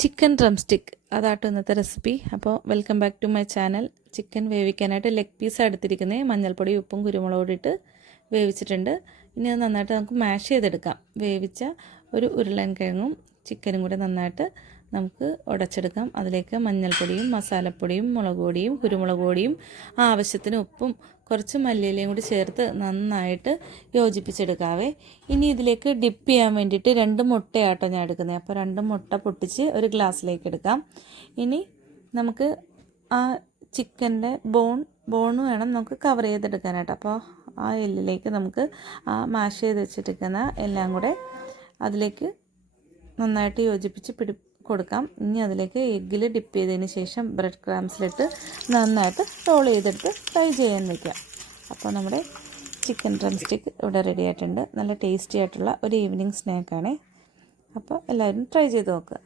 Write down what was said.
Chicken drum stick അതാട്ടോ ഇന്നത്തെ recipe. അപ്പോൾ welcome back to my channel. Chicken വേവിക്കാനായിട്ട് leg piece എടുത്തിരിക്കുന്നത് മഞ്ഞൾപ്പൊടി ഉപ്പും കുരുമുളകും ഇട്ട് വേവിച്ചിട്ടുണ്ട്. ഇനി അത് നന്നായിട്ട് നമുക്ക് മാഷ് ചെയ്തെടുക്കാം. വേവിച്ച ഒരു ഉരുളൻകിഴങ്ങും ചിക്കനും കൂടെ നന്നായിട്ട് നമുക്ക് ഉടച്ചെടുക്കാം. അതിലേക്ക് മഞ്ഞൾപ്പൊടിയും മസാലപ്പൊടിയും മുളക് പൊടിയും കുരുമുളക് പൊടിയും ആവശ്യത്തിന് ഉപ്പും കുറച്ച് മല്ലിയിലയും കൂടി ചേർത്ത് നന്നായിട്ട് യോജിപ്പിച്ചെടുക്കാവേ. ഇനി ഇതിലേക്ക് ഡിപ്പ് ചെയ്യാൻ വേണ്ടിയിട്ട് 2 മുട്ടയാട്ടോ ഞാൻ എടുക്കുന്നത്. അപ്പോൾ 2 മുട്ട പൊട്ടിച്ച് ഒരു ഗ്ലാസ്സിലേക്ക് എടുക്കാം. ഇനി നമുക്ക് ആ ചിക്കൻ്റെ ബോൺ വേണം നമുക്ക് കവർ ചെയ്തെടുക്കാനായിട്ട്. അപ്പോൾ ആ എല്ലിലേക്ക് നമുക്ക് ആ മാഷ് ചെയ്ത് വെച്ചിരിക്കുന്ന എല്ലാം കൂടെ അതിലേക്ക് നന്നായിട്ട് യോജിപ്പിച്ച് കൊടുക്കാം. ഇനി അതിലേക്ക് എഗ്ഗിൽ ഡിപ്പ് ചെയ്തതിന് ശേഷം ബ്രെഡ് ക്രാംസിലിട്ട് നന്നായിട്ട് റോൾ ചെയ്തെടുത്ത് ഫ്രൈ ചെയ്യാൻ വയ്ക്കാം. അപ്പോൾ നമ്മുടെ ചിക്കൻ ഡ്രം സ്റ്റിക്ക് ഇവിടെ റെഡി ആയിട്ടുണ്ട്. നല്ല ടേസ്റ്റി ആയിട്ടുള്ള ഒരു ഈവനിങ് സ്നാക്കാണ്. അപ്പോൾ എല്ലാവരും ട്രൈ ചെയ്ത് നോക്കുക.